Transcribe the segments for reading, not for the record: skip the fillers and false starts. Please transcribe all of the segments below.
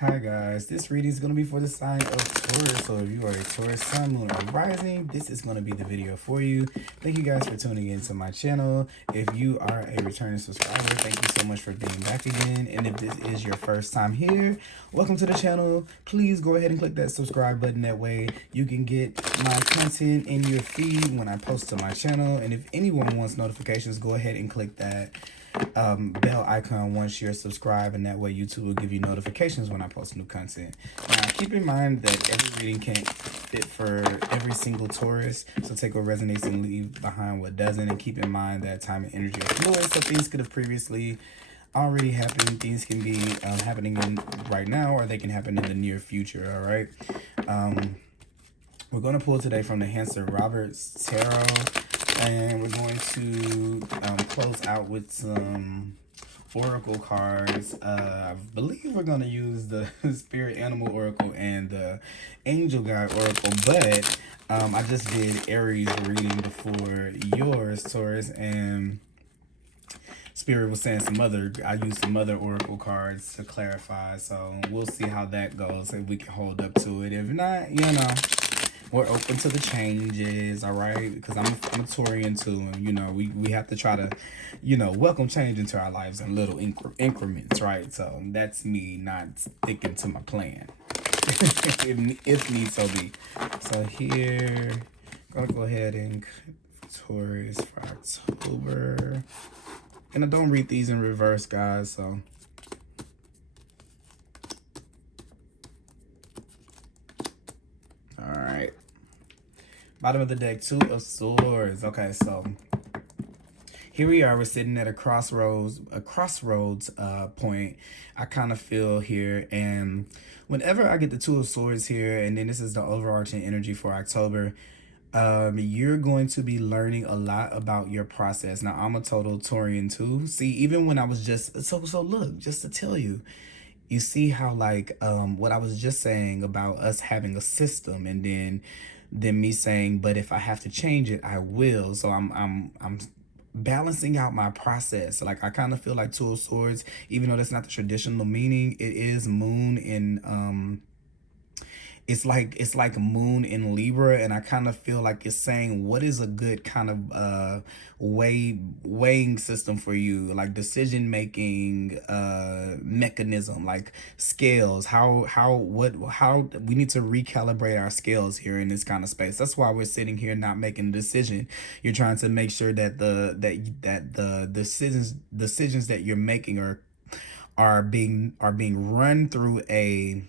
Hi guys, this reading is going to be for the sign of Taurus. So if you are a Taurus sun, moon, or rising, this is going to be the video for you. Thank you guys for tuning into my channel. If you are a returning subscriber, thank you so much for being back again. And if this is your first time here, welcome to the channel. Please go ahead and click that subscribe button. That way you can get my content in your feed when I post to my channel. And if anyone wants notifications, go ahead and click that bell icon once you're subscribed, and that way YouTube will give you notifications when I post new content. Now keep in mind that every reading can't fit for every single Taurus, so take what resonates and leave behind what doesn't, and keep in mind that time and energy are fluid, so things could have previously already happened. Things can be happening right now, or they can happen in the near future. All right, we're going to pull today from the Hanson Roberts Tarot, and we're going to close out with some oracle cards. I believe we're going to use the Spirit Animal Oracle and the Angel Guide Oracle, but I just did Aries reading before yours, Taurus, and Spirit was saying I used some other oracle cards to clarify, so we'll see how that goes, if we can hold up to it. If not, we're open to the changes, all right? Because I'm a Taurian too, and we have to try to, welcome change into our lives in little increments, right? So that's me not sticking to my plan, if need so be. So here, I'm gonna go ahead and Taurus for October, and I don't read these in reverse, guys. So. All right. Bottom of the deck, Two of Swords. Okay, so here we are. We're sitting at a crossroads point. I kind of feel here, and whenever I get the Two of Swords here, and then this is the overarching energy for October, you're going to be learning a lot about your process. Now, I'm a total Taurian too. See, even when I was just so look, just to tell you. You see how, like, what I was just saying about us having a system, and then me saying, but if I have to change it, I will. So I'm balancing out my process. Like, I kind of feel like Two of Swords, even though that's not the traditional meaning, it is moon in it's like moon in Libra, and I kind of feel like it's saying what is a good kind of weighing system for you, like decision making mechanism, like scales, how we need to recalibrate our scales here in this kind of space. That's why we're sitting here not making a decision. You're trying to make sure that the decisions that you're making are being run through a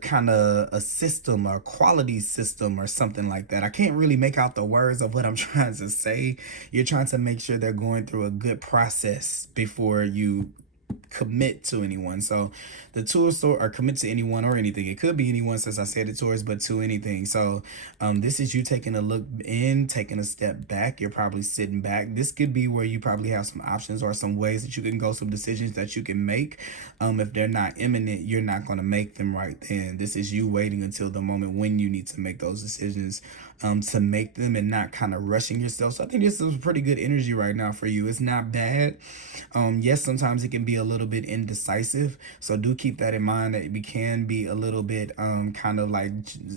kind of a system or quality system or something like that. I can't really make out the words of what I'm trying to say. You're trying to make sure they're going through a good process before you commit to anyone. So the Two of Swords, or commit to anyone or anything. It could be anyone, since I said it Taurus, but to anything. So this is you taking a look in, taking a step back. You're probably sitting back. This could be where you probably have some options or some ways that you can go, some decisions that you can make. If they're not imminent, you're not going to make them right then. This is you waiting until the moment when you need to make those decisions, to make them, and not kind of rushing yourself. So I think this is pretty good energy right now for you. It's not bad. Yes, sometimes it can be a little bit indecisive, so do keep that in mind, that we can be a little bit kind of like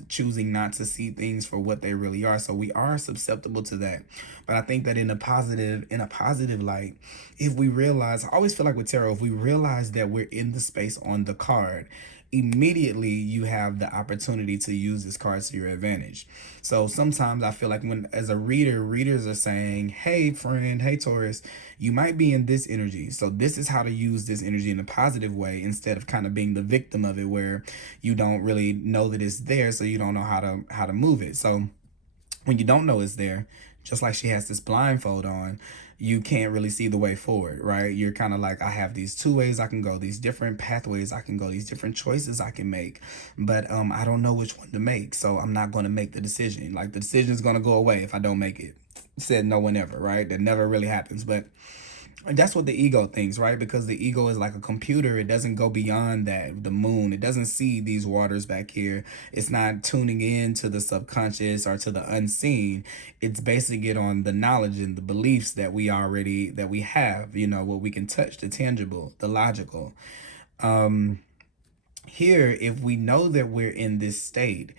choosing not to see things for what they really are. So we are susceptible to that, but I think that in a positive light, if we realize, I always feel like with tarot, if we realize that we're in the space on the card, immediately you have the opportunity to use this card to your advantage. So sometimes I feel like, when as a reader, readers are saying, hey friend, hey Taurus, you might be in this energy, so this is how to use this energy in a positive way, instead of kind of being the victim of it, where you don't really know that it's there, so you don't know how to move it. So when you don't know it's there, just like she has this blindfold on, you can't really see the way forward, right? You're kind of like, I have these two ways I can go, these different pathways I can go, these different choices I can make, but I don't know which one to make, so I'm not going to make the decision. Like, the decision is going to go away if I don't make it. Said no one ever, right? That never really happens. But And that's what the ego thinks, right? Because the ego is like a computer. It doesn't go beyond that, the moon. It doesn't see these waters back here. It's not tuning in to the subconscious or to the unseen. It's basing it on the knowledge and the beliefs that we have, you know, what we can touch, the tangible, the logical. Here, if we know that we're in this state,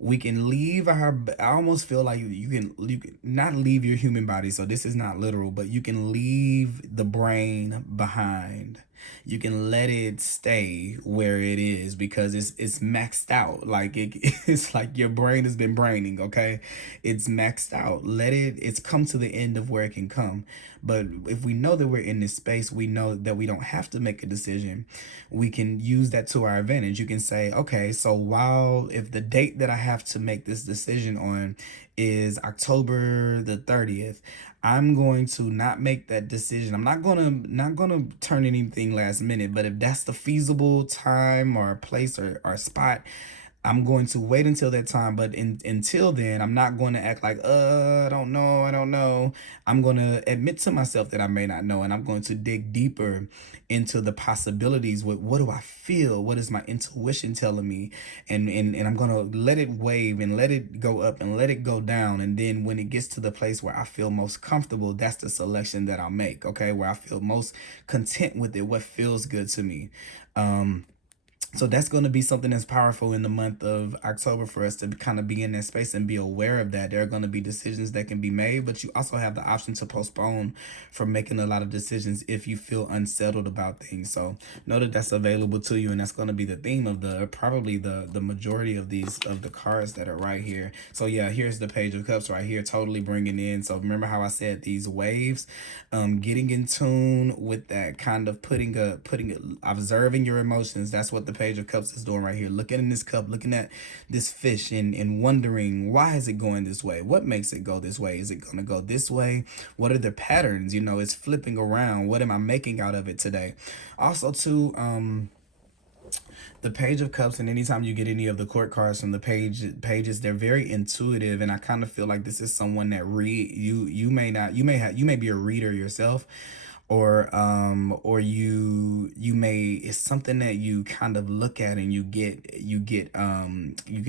we can leave our, I almost feel like you can not leave your human body, so this is not literal, but you can leave the brain behind. You can let it stay where it is because it's maxed out. Like it's like your brain has been braining, okay? It's maxed out. Let it, it's come to the end of where it can come. But if we know that we're in this space, we know that we don't have to make a decision. We can use that to our advantage. You can say, okay, so while, if the date that I have to make this decision on is October the 30th, I'm going to not make that decision. I'm not gonna turn anything last minute, but if that's the feasible time or place or spot, I'm going to wait until that time. But until then, I'm not going to act like, I don't know. I'm going to admit to myself that I may not know. And I'm going to dig deeper into the possibilities. What do I feel? What is my intuition telling me? And I'm going to let it wave and let it go up and let it go down. And then when it gets to the place where I feel most comfortable, that's the selection that I'll make. Okay. Where I feel most content with it, what feels good to me. So that's going to be something that's powerful in the month of October for us to kind of be in that space and be aware of that. There are going to be decisions that can be made, but you also have the option to postpone from making a lot of decisions if you feel unsettled about things. So know that that's available to you, and that's going to be the theme of probably the majority of the cards that are right here. So yeah, here's the Page of Cups right here, totally bringing in. So remember how I said these waves, getting in tune with that, kind of observing your emotions. That's what the Page of Cups is doing right here. Looking in this cup, looking at this fish and wondering, why is it going this way? What makes it go this way? Is it going to go this way? What are the patterns? You know, it's flipping around. What am I making out of it today? Also, too, the Page of Cups, and anytime you get any of the court cards from the pages, they're very intuitive, and I kind of feel like this is someone that you may be a reader yourself, or you may, it's something that you kind of look at and you can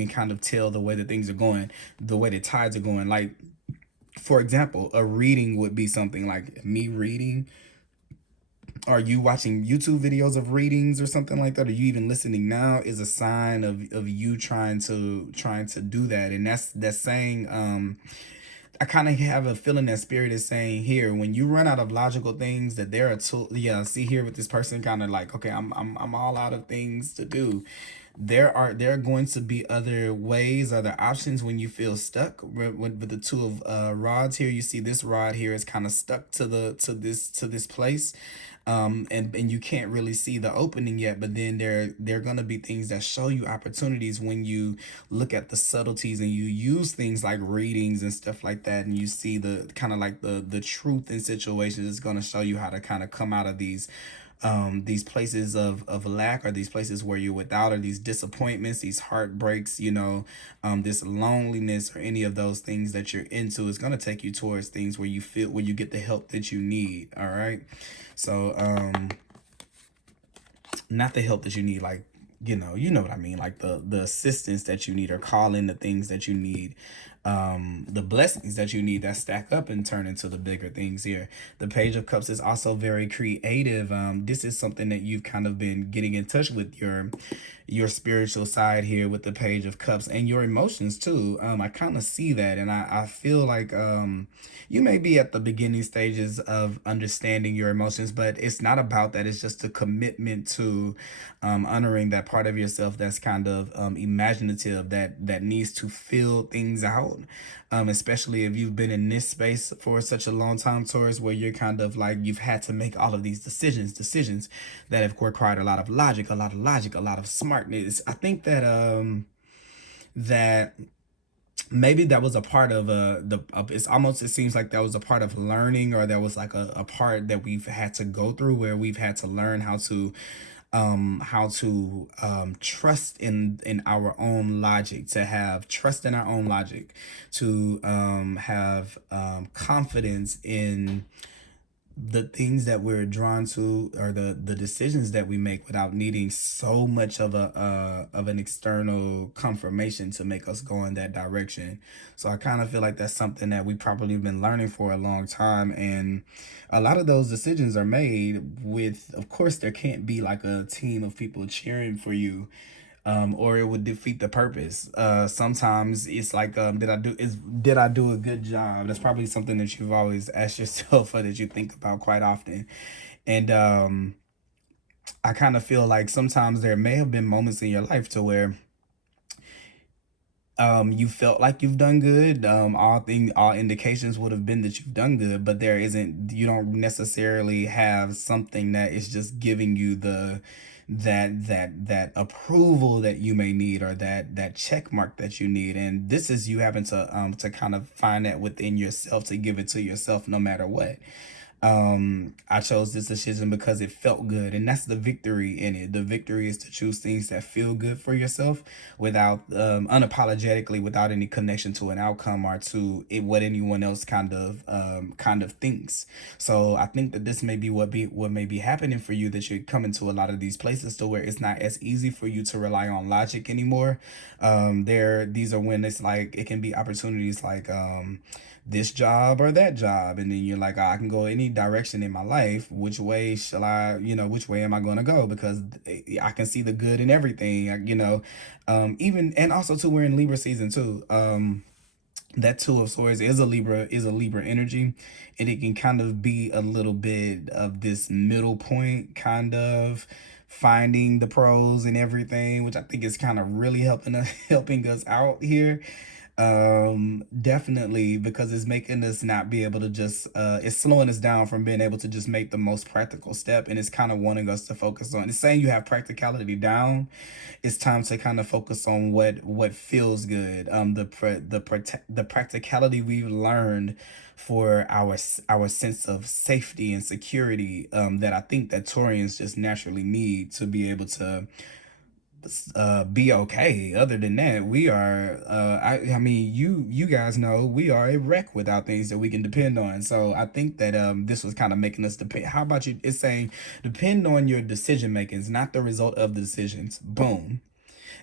kind of tell the way that things are going, the way the tides are going. Like, for example, a reading would be something like me reading. Are you watching YouTube videos of readings or something like that? Are you even listening now? Is a sign of you trying to do that. And that's saying, I kind of have a feeling that Spirit is saying here, when you run out of logical things, that there are tools. Yeah, see here with this person kind of like, okay, I'm all out of things to do. There are going to be other ways, other options when you feel stuck. With the two of rods here, you see this rod here is kind of stuck to this place. And you can't really see the opening yet, but then there are gonna be things that show you opportunities when you look at the subtleties and you use things like readings and stuff like that, and you see the kind of like the truth in situations. It's gonna show you how to kind of come out of these places of lack, or these places where you're without, or these disappointments, these heartbreaks, you know, this loneliness, or any of those things that you're into. Is going to take you towards things where you get the help that you need. All right. So not the help that you need, like, you know what I mean, like the assistance that you need, or call in the things that you need, the blessings that you need that stack up and turn into the bigger things here. The Page of Cups is also very creative. This is something that you've kind of been getting in touch with your spiritual side here with the Page of Cups, and your emotions too. I kind of see that, and I feel like you may be at the beginning stages of understanding your emotions, but it's not about that. It's just a commitment to honoring that part of yourself that's kind of imaginative, that needs to feel things out. Especially if you've been in this space for such a long time, Taurus, where you're kind of like, you've had to make all of these decisions that have required a lot of logic, a lot of smartness. I think that that maybe that was a part of it seems like that was a part of learning, or that was like a part that we've had to go through, where we've had to learn how to trust in our own logic, to have trust in our own logic, to have confidence in the things that we're drawn to, or the decisions that we make, without needing so much of a of an external confirmation to make us go in that direction. So I kind of feel like that's something that we probably been learning for a long time, and a lot of those decisions are made with, of course, there can't be like a team of people cheering for you, or it would defeat the purpose. Sometimes it's like, did I do a good job? That's probably something that you've always asked yourself, or that you think about quite often. And I kind of feel like sometimes there may have been moments in your life to where you felt like you've done good. All indications would have been that you've done good, but you don't necessarily have something that is just giving you that approval that you may need, or that check mark that you need. And this is you having to kind of find that within yourself, to give it to yourself no matter what. I chose this decision because it felt good, and that's the victory in it. The victory is to choose things that feel good for yourself, without unapologetically, without any connection to an outcome, or to what anyone else kind of thinks. So I think that this may be what may be happening for you, that you're coming to a lot of these places to where it's not as easy for you to rely on logic anymore. These are when it's like, it can be opportunities like this job or that job, and then you're like, oh, I can go any direction in my life. Which way shall I, which way am I going to go? Because I can see the good in everything, even, and also too, we're in Libra season too. That Two of Swords is a Libra energy, and it can kind of be a little bit of this middle point, kind of finding the pros and everything, which I think is kind of really helping us out here. Definitely, because it's making us not be able to just it's slowing us down from being able to just make the most practical step, and it's kind of wanting us to focus on, it's saying you have practicality down. It's time to kind of focus on what feels good. The practicality we've learned for our sense of safety and security, that I think that Taurians just naturally need to be able to be okay. Other than that, we are I mean, you guys know we are a wreck without things that we can depend on. So I think that this was kind of making us depend. How about you? It's saying depend on your decision makings, not the result of the decisions. Boom.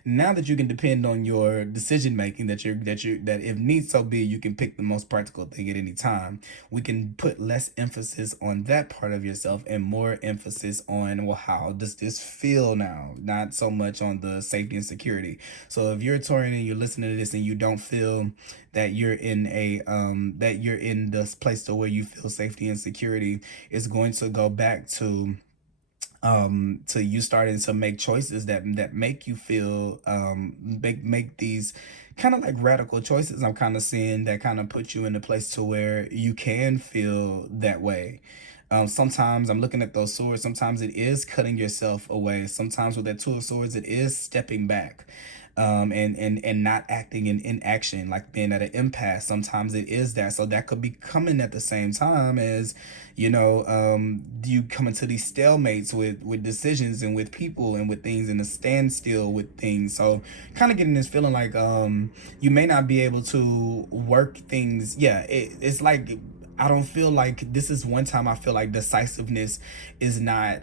Now that you can depend on your decision making, that if need so be, you can pick the most practical thing at any time. We can put less emphasis on that part of yourself, and more emphasis on, well, how does this feel now? Not so much on the safety and security. So if you're a Taurian and you're listening to this and you don't feel that you're in this place to where you feel safety and security, it's going to go back to you starting to make choices that make you feel, make these kind of like radical choices. I'm kind of seeing that kind of put you in a place to where you can feel that way. Sometimes I'm looking at those swords, sometimes it is cutting yourself away. Sometimes with that Two of Swords, it is stepping back, and not acting in inaction, like being at an impasse. Sometimes it is that. So that could be coming at the same time as, you come into these stalemates with decisions, and with people, and with things, and a standstill with things. So kind of getting this feeling like you may not be able to work things. Yeah, it's like, I don't feel like this is one time I feel like decisiveness is not,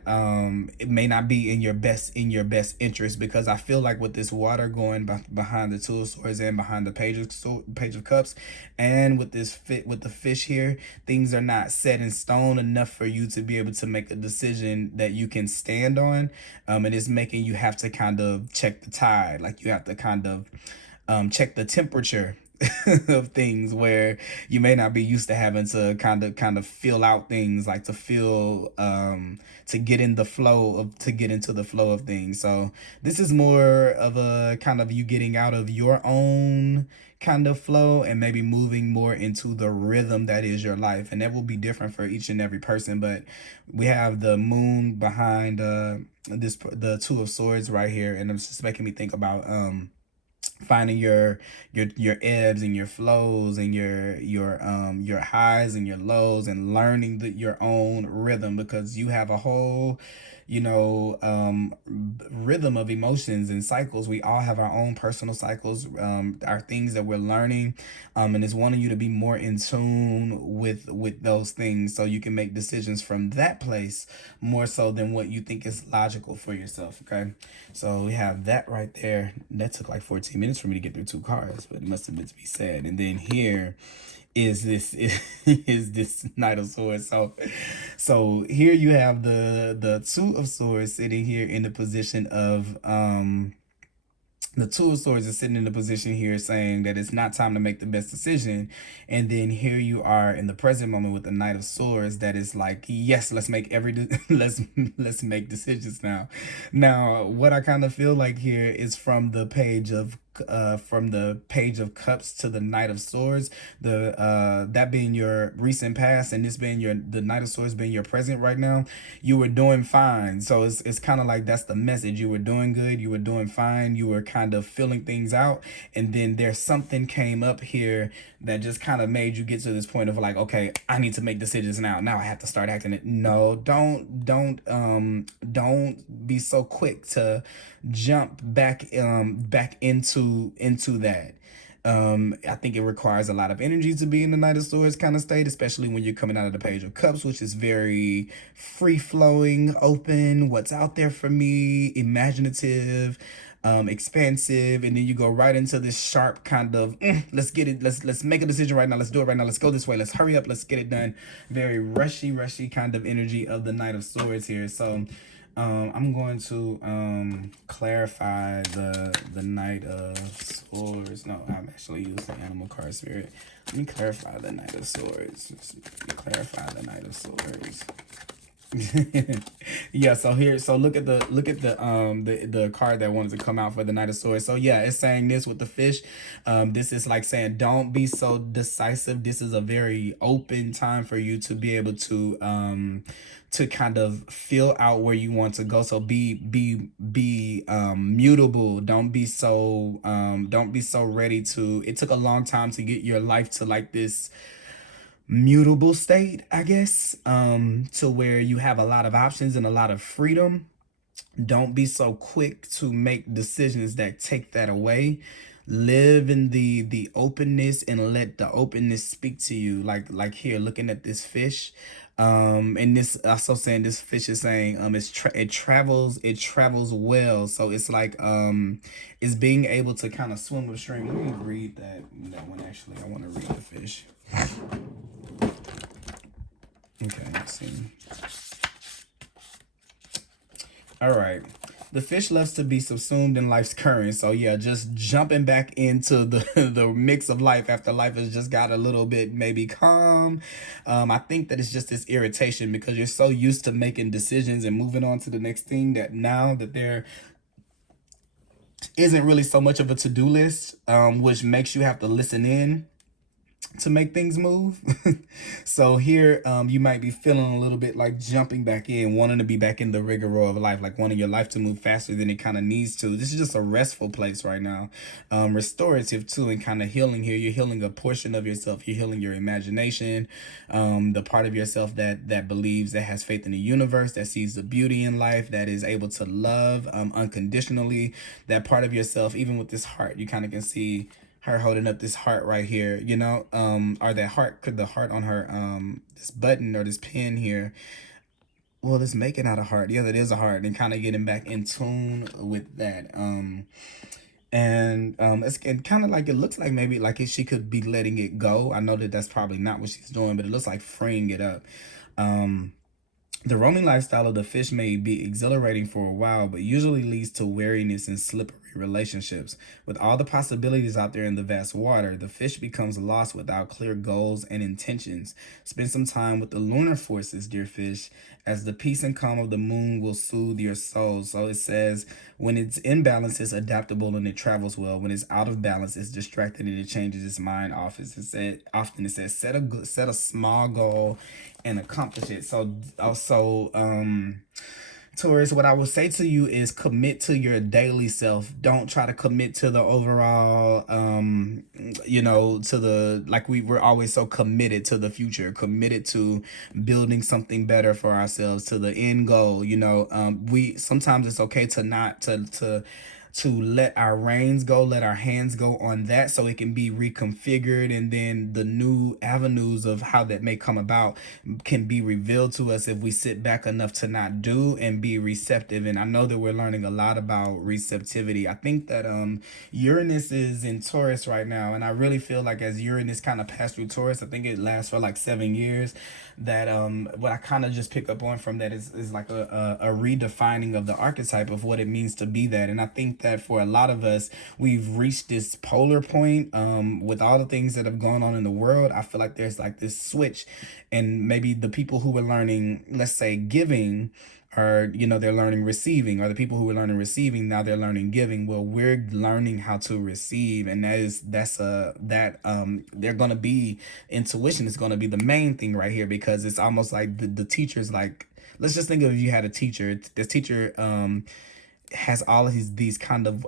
it may not be in your best interest, because I feel like with this water going behind the Two of Swords, and behind the Page of Cups, and with with the fish here, things are not set in stone enough for you to be able to make a decision that you can stand on. And it's making you have to kind of check the tide, like you have to kind of check the temperature of things, where you may not be used to having to kind of feel out things, like to feel, to get in the flow of to get into the flow of things. So this is more of a kind of you getting out of your own kind of flow, and maybe moving more into the rhythm that is your life. And that will be different for each and every person. But we have the moon behind the Two of Swords right here, and it's just making me think about finding your ebbs and your flows, and your highs and your lows, and learning your own rhythm, because you have a whole you know, rhythm of emotions and cycles. We all have our own personal cycles, our things that we're learning, and it's wanting you to be more in tune with those things, so you can make decisions from that place more so than what you think is logical for yourself. Okay, so we have that right there. That took like 14 minutes for me to get through 2 cards, but it must have meant to be said. And then here is this is this Knight of Swords. So here you have the Two of Swords sitting here in the position of the Two of Swords is sitting in the position here saying that it's not time to make the best decision. And then here you are in the present moment with the Knight of Swords that is like, yes, let's make let's make decisions now. Now, what I kind of feel like here is from the Page of Cups to the Knight of Swords, the that being your recent past and this being the Knight of Swords being your present right now. You were doing fine. So it's kind of like that's the message. You were doing good, you were doing fine, you were kind of filling things out, and then there's something came up here that just kind of made you get to this point of like, okay, I need to make decisions now. Now I have to start acting it. No, don't be so quick to jump back into that. I think it requires a lot of energy to be in the Knight of Swords kind of state, especially when you're coming out of the Page of Cups, which is very free-flowing, open, what's out there for me, imaginative, expansive, and then you go right into this sharp kind of let's get it, let's make a decision right now, let's do it right now, let's go this way, let's hurry up, let's get it done. Very rushy kind of energy of the Knight of Swords here. So I'm going to clarify the Knight of Swords. No, I'm actually using the animal card spirit. Let me clarify the Knight of Swords. Clarify the Knight of Swords. Yeah, so look at the card that wanted to come out for the Knight of Swords. So yeah, it's saying this with the fish. This is like saying don't be so decisive. This is a very open time for you to be able to kind of feel out where you want to go. So be mutable. Don't be so ready to, it took a long time to get your life to like this mutable state, I guess, to where you have a lot of options and a lot of freedom. Don't be so quick to make decisions that take that away. Live in the openness and let the openness speak to you. Like here, looking at this fish, and this also saying this fish is saying it travels well. So it's like it's being able to kind of swim upstream. Let me read that one actually. I want to read the fish. Okay, let's see. All right. The fish loves to be subsumed in life's current. So yeah, just jumping back into the mix of life after life has just got a little bit maybe calm. I think that it's just this irritation because you're so used to making decisions and moving on to the next thing that now that there isn't really so much of a to-do list, which makes you have to listen in to make things move. So here you might be feeling a little bit like jumping back in, wanting to be back in the rigor of life, like wanting your life to move faster than it kind of needs to. This is just a restful place right now, restorative too, and kind of healing here. You're healing a portion of yourself. You're healing your imagination, the part of yourself that believes, that has faith in the universe, that sees the beauty in life, that is able to love unconditionally. That part of yourself, even with this heart, you kind of can see her holding up this heart right here, you know, or that heart, could the heart on her, this button or this pin here, well, it's making out a heart. Yeah, that is a heart, and kind of getting back in tune with that. It's kind of like, it looks like maybe like she could be letting it go. I know that that's probably not what she's doing, but it looks like freeing it up. The roaming lifestyle of the fish may be exhilarating for a while, but usually leads to weariness and slippery relationships. With all the possibilities out there in the vast water, the fish becomes lost without clear goals and intentions. Spend some time with the lunar forces, dear fish, as the peace and calm of the moon will soothe your soul. So it says, when it's in balance, it's adaptable and it travels well. When it's out of balance, it's distracted and it changes its mind off. It says set a small goal and accomplish it. So also Taurus, what I will say to you is commit to your daily self. Don't try to commit to the overall, to the, like we're always so committed to the future, committed to building something better for ourselves, to the end goal. We sometimes it's okay to not to let our reins go, let our hands go on that so it can be reconfigured, and then the new avenues of how that may come about can be revealed to us if we sit back enough to not do and be receptive. And I know that we're learning a lot about receptivity. I think that Uranus is in Taurus right now, and I really feel like as Uranus kind of passed through Taurus, I think it lasts for like 7 years, that what I kind of just pick up on from that is like a redefining of the archetype of what it means to be that. And I think that for a lot of us, we've reached this polar point with all the things that have gone on in the world. I feel like there's like this switch, and maybe the people who were learning, let's say, giving, or they're learning receiving, or the people who were learning receiving, now they're learning giving. Well, we're learning how to receive, and they're gonna be, intuition is gonna be the main thing right here, because it's almost like the teacher's like, let's just think of, if you had a teacher, this teacher has all of these kind of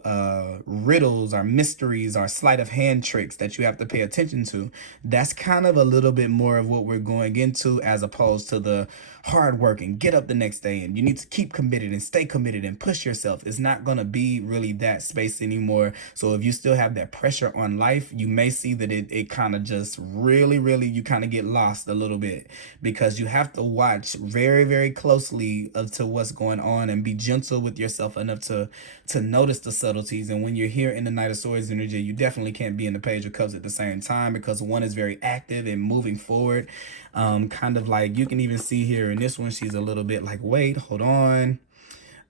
riddles or mysteries or sleight of hand tricks that you have to pay attention to. That's kind of a little bit more of what we're going into, as opposed to the hard work and get up the next day and you need to keep committed and stay committed and push yourself. It's not going to be really that space anymore. So if you still have that pressure on life, you may see that it kind of just really, you kind of get lost a little bit, because you have to watch very, very closely to what's going on and be gentle with yourself enough to notice the subtleties. And when you're here in the Knight of Swords energy, you definitely can't be in the Page of Cups at the same time, because one is very active and moving forward. Kind of like, you can even see here in this one, she's a little bit like, wait, hold on.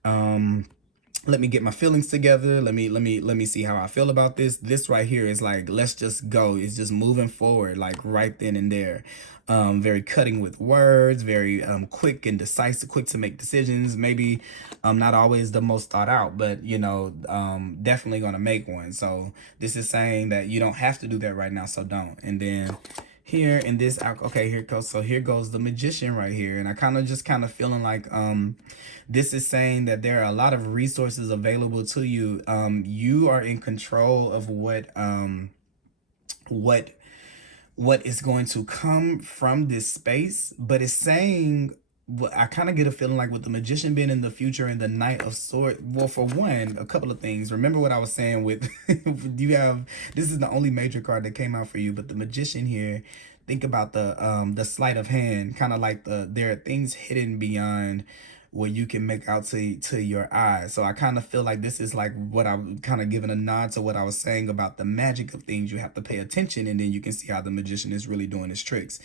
Let me get my feelings together. Let me see how I feel about this. This right here is like, let's just go. It's just moving forward, like right then and there. Very cutting with words, very quick and decisive, quick to make decisions. Maybe not always the most thought out, but definitely gonna make one. So this is saying that you don't have to do that right now, so don't. And then here in this, okay, here goes, so here goes the Magician right here. And I kind of feeling like this is saying that there are a lot of resources available to you. You are in control of what is going to come from this space. But it's saying, I kind of get a feeling like with the Magician being in the future and the Knight of Swords, well, for one, a couple of things. Remember what I was saying with, this is the only major card that came out for you, but the Magician here, think about the sleight of hand, kind of like there are things hidden beyond what you can make out to your eyes. So I kind of feel like this is like what I'm kind of giving a nod to what I was saying about the magic of things. You have to pay attention, and then you can see how the Magician is really doing his tricks.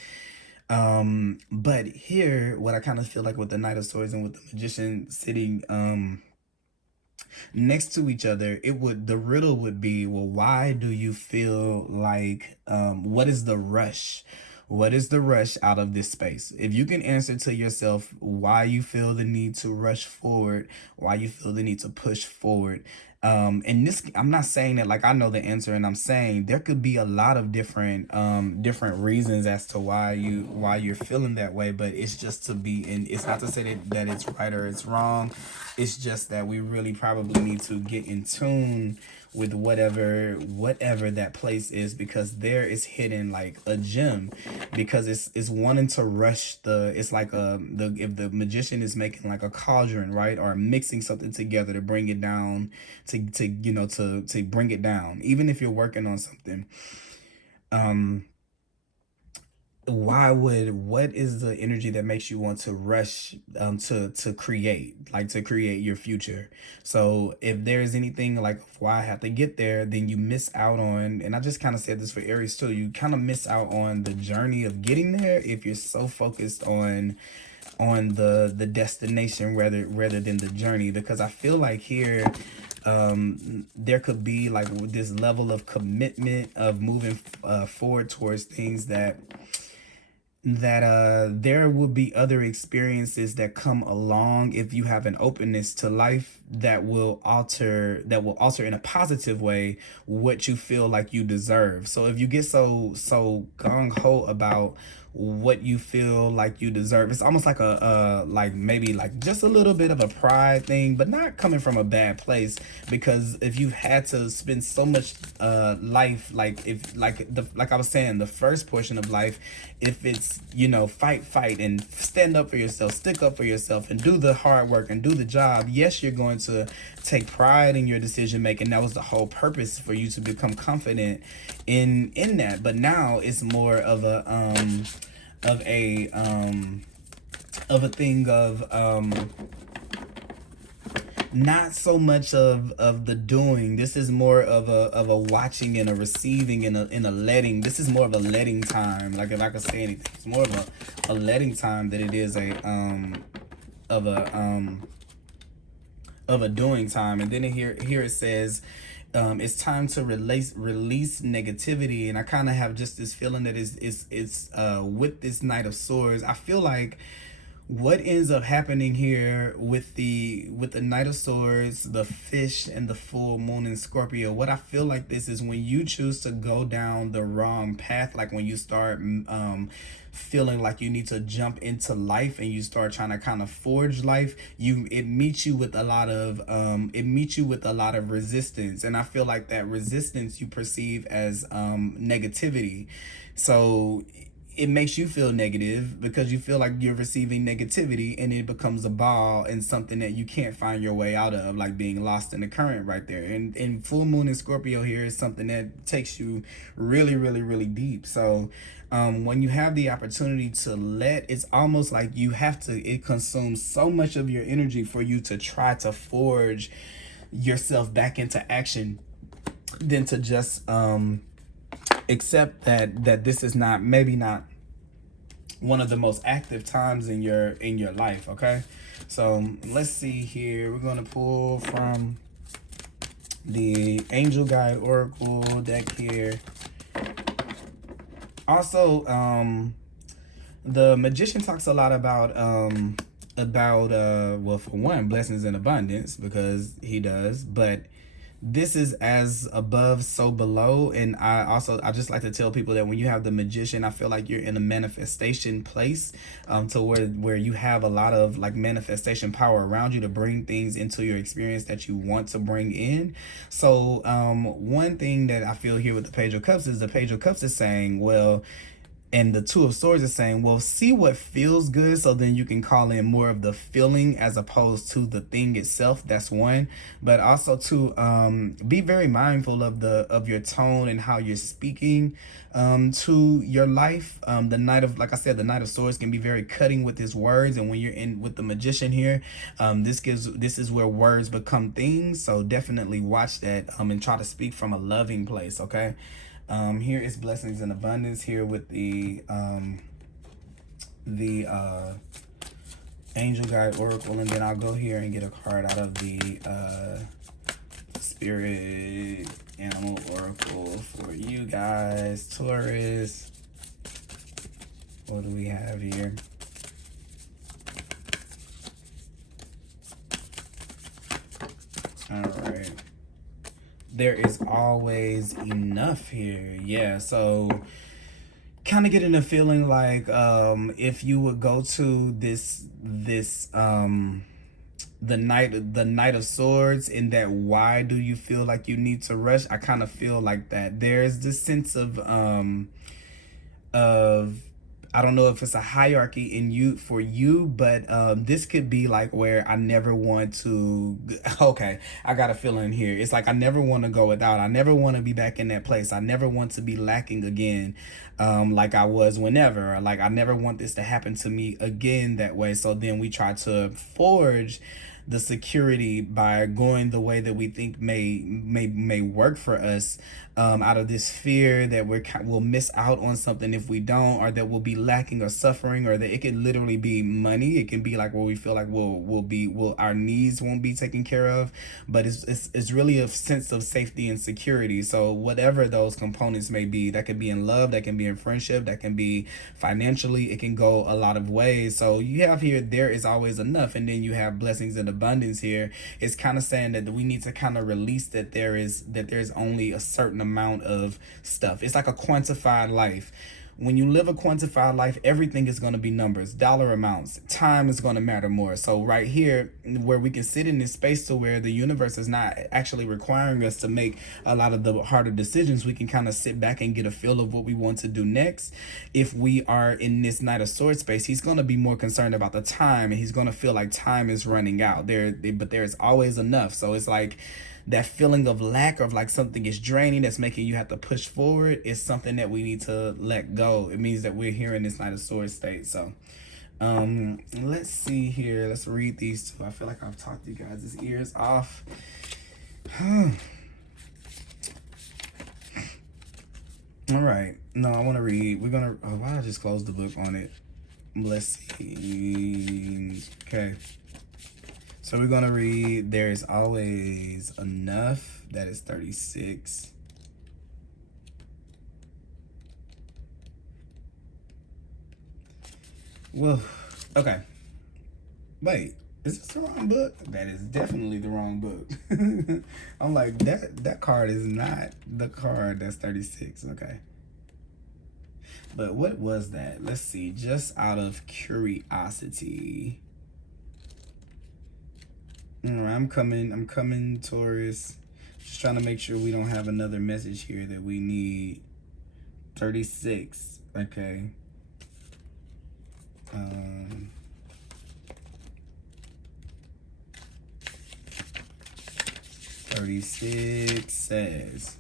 But here, what I kind of feel like with the Knight of Swords and with the Magician sitting next to each other, the riddle would be, well, why do you feel like, what is the rush? What is the rush out of this space? If you can answer to yourself why you feel the need to rush forward, why you feel the need to push forward. And this, I'm not saying that like I know the answer, and I'm saying there could be a lot of different reasons as to why you're feeling that way, but it's just to be, and it's not to say that it's right or it's wrong. It's just that we really probably need to get in tune with whatever that place is, because there is hidden like a gem, because it's wanting to rush it's like if the Magician is making like a cauldron, right, or mixing something together to bring it down, to bring it down, even if you're working on something. What is the energy that makes you want to rush to create your future? So if there's anything like why I have to get there, then you miss out on, and I just kind of said this for Aries too, you kind of miss out on the journey of getting there if you're so focused on the destination rather than the journey. Because I feel like here there could be like this level of commitment of moving forward towards things that there will be other experiences that come along if you have an openness to life that will alter in a positive way what you feel like you deserve. So if you get so gung-ho about what you feel like you deserve, it's almost like like maybe like just a little bit of a pride thing, but not coming from a bad place. Because if you've had to spend so much life, like if like I was saying, the first portion of life, if it's, you know, fight and stand up for yourself, stick up for yourself, and do the hard work and do the job, yes, you're going to take pride in your decision making. That was the whole purpose, for you to become confident in that. But now it's more of a thing of not so much of the doing. This is more of a watching and a receiving and a letting. This is more of a letting time. Like, if I could say anything, it's more of a letting time than it is of a doing time. And then here it says, it's time to release negativity. And I kind of have just this feeling that it's with this Knight of Swords, I feel like what ends up happening here with the Knight of Swords, the fish, and the full moon in Scorpio, what I feel like this is when you choose to go down the wrong path. Like when you start feeling like you need to jump into life and you start trying to kind of forge life, it meets you with a lot of resistance. And I feel like that resistance you perceive as negativity. So it makes you feel negative because you feel like you're receiving negativity, and it becomes a ball and something that you can't find your way out of, like being lost in the current right there. And full moon in Scorpio here is something that takes you really, really, really deep. So when you have the opportunity to it's almost like it consumes so much of your energy for you to try to forge yourself back into action, than to just accept that this is maybe not one of the most active times in your life. Okay, so let's see here. We're gonna pull from the Angel Guide Oracle deck here. Also, the Magician talks a lot about well, for one, blessings and abundance, because he does, but this is as above, so below. And I just like to tell people that when you have the Magician, I feel like you're in a manifestation place, to where you have a lot of like manifestation power around you to bring things into your experience that you want to bring in. So one thing that I feel here with the Page of Cups is the Page of Cups is saying, well, and the Two of Swords is saying, well, see what feels good, so then you can call in more of the feeling as opposed to the thing itself. That's one. But also to be very mindful of your tone and how you're speaking to your life. The Knight of, like I said, the Knight of Swords can be very cutting with his words, and when you're in with the Magician here, this is where words become things. So definitely watch that and try to speak from a loving place. Okay. Here is blessings and abundance here with the Angel Guide Oracle, and then I'll go here and get a card out of the Spirit Animal Oracle for you guys. Taurus, what do we have here? All right. There is always enough here. Yeah, so kind of getting a feeling like if you would go to this the Knight of Swords, in that why do you feel like you need to rush? I kind of feel like that there's this sense of I don't know if it's a hierarchy in you for you, but this could be like where I never want to. Okay, I got a feeling here. It's like I never want to go without. I never want to be back in that place. I never want to be lacking again, like I was whenever. Like I never want this to happen to me again that way. So then we try to forge the security by going the way that we think may work for us, out of this fear that we'll miss out on something if we don't, or that we'll be lacking or suffering, or that it can literally be money. It can be like where we feel like our needs won't be taken care of, but it's really a sense of safety and security. So whatever those components may be, that can be in love, that can be in friendship, that can be financially, it can go a lot of ways. So you have here, there is always enough, and then you have blessings and abundance here, it's kind of saying that we need to kind of release that there's only a certain amount of stuff. It's like a quantified life. When you live a quantified life, everything is going to be numbers, dollar amounts. Time is going to matter more. So right here, where we can sit in this space to where the universe is not actually requiring us to make a lot of the harder decisions, we can kind of sit back and get a feel of what we want to do next. If we are in this Knight of Swords space, he's going to be more concerned about the time, and he's going to feel like time is running out. But there's always enough. So it's like, that feeling of lack, of like something is draining, that's making you have to push forward, is something that we need to let go. It means that we're here in this Knight of Swords state. So let's see here. Let's read these two. I feel like I've talked to you guys' his ears off. All right. No, I want to read. We're gonna why did I just close the book on it? Let's see. Okay. So we're going to read, there is always enough. That is 36. Well, okay. Wait, is this the wrong book? That is definitely the wrong book. I'm like, that card is not the card that's 36. Okay. But what was that? Let's see. Just out of curiosity. All right, I'm coming, Taurus. Just trying to make sure we don't have another message here that we need. 36. Okay. 36 says,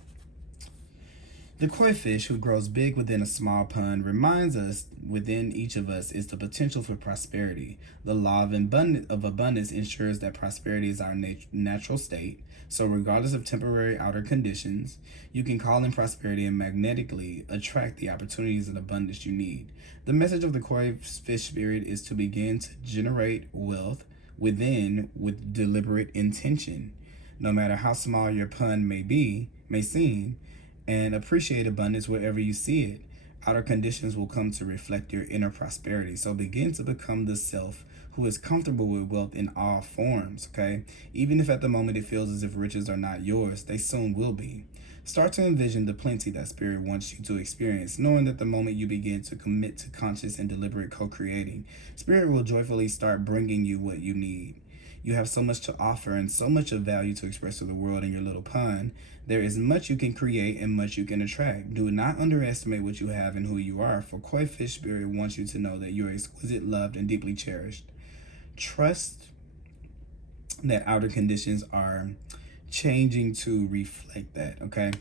the koi fish who grows big within a small pond reminds us within each of us is the potential for prosperity. The law of abundance ensures that prosperity is our natural state. So regardless of temporary outer conditions, you can call in prosperity and magnetically attract the opportunities and abundance you need. The message of the koi fish spirit is to begin to generate wealth within with deliberate intention. No matter how small your pond may seem, and appreciate abundance wherever you see it. Outer conditions will come to reflect your inner prosperity. So begin to become the self who is comfortable with wealth in all forms, okay? Even if at the moment it feels as if riches are not yours, they soon will be. Start to envision the plenty that spirit wants you to experience, knowing that the moment you begin to commit to conscious and deliberate co-creating, spirit will joyfully start bringing you what you need. You have so much to offer and so much of value to express to the world in your little pond. There is much you can create and much you can attract. Do not underestimate what you have and who you are, for koi fish spirit wants you to know that you are exquisite, loved, and deeply cherished. Trust that outer conditions are changing to reflect that, okay?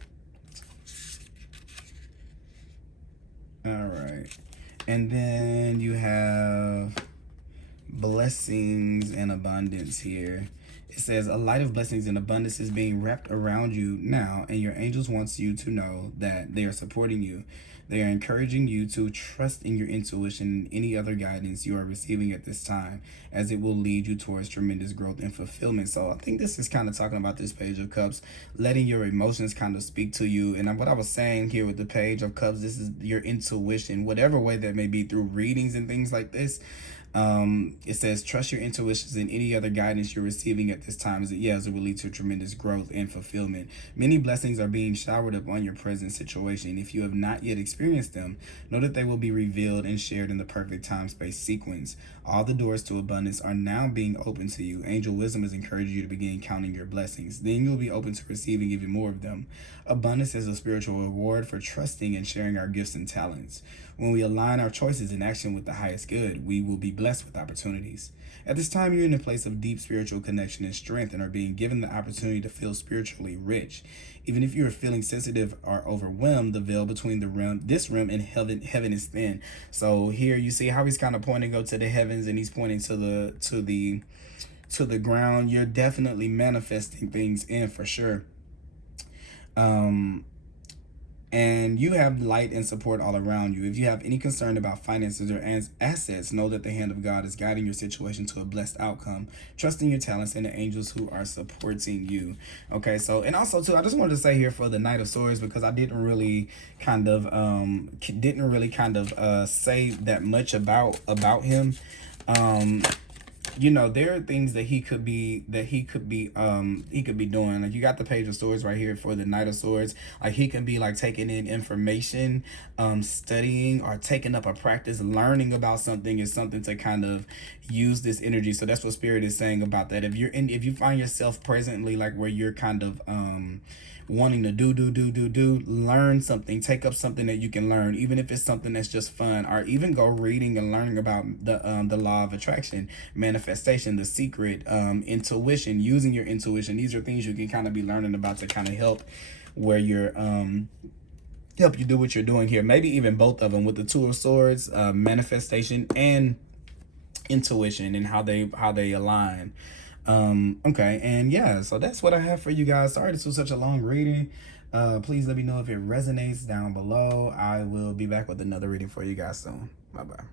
All right. And then you have blessings and abundance here. It says a light of blessings and abundance is being wrapped around you now, and your angels wants you to know that they are supporting you. They are encouraging you to trust in your intuition and any other guidance you are receiving at this time, as it will lead you towards tremendous growth and fulfillment. So I think this is kind of talking about this Page of Cups, letting your emotions kind of speak to you. And what I was saying here with the Page of Cups, this is your intuition, whatever way that may be, through readings and things like this. It says trust your intuitions and any other guidance you're receiving at this time, as it will lead to tremendous growth and fulfillment. Many blessings are being showered upon your present situation. If you have not yet experienced them, know that they will be revealed and shared in the perfect time-space sequence. All the doors to abundance are now being opened to you. Angel wisdom is encouraging you to begin counting your blessings. Then you'll be open to receiving even more of them. Abundance is a spiritual reward for trusting and sharing our gifts and talents. When we align our choices in action with the highest good, we will be blessed with opportunities. At this time, you're in a place of deep spiritual connection and strength and are being given the opportunity to feel spiritually rich. Even if you're feeling sensitive or overwhelmed, the veil between this realm and heaven is thin. So here you see how he's kind of pointing up to the heavens, and he's pointing to the ground. You're definitely manifesting things in, for sure. And you have light and support all around you. If you have any concern about finances or assets, know that the hand of God is guiding your situation to a blessed outcome. Trust in your talents and the angels who are supporting you. Okay, so, and also too, I just wanted to say here for the Knight of Swords, because I didn't really kind of say that much about him. you know, there are things that he could be doing. Like, you got the Page of Swords right here for the Knight of Swords. Like, he can be like taking in information, studying, or taking up a practice. Learning about something is something to kind of use this energy. So that's what Spirit is saying about that. If you find yourself presently like where you're kind of wanting to learn something, take up something that you can learn, even if it's something that's just fun, or even go reading and learning about the law of attraction, manifestation, the secret, intuition, using your intuition. These are things you can kind of be learning about to kind of help where you're help you do what you're doing here. Maybe even both of them, with the Two of Swords, manifestation and intuition, and how they align. Okay, and yeah, so that's what I have for you guys. Sorry this was such a long reading. Please let me know if it resonates down below. I will be back with another reading for you guys soon. Bye bye.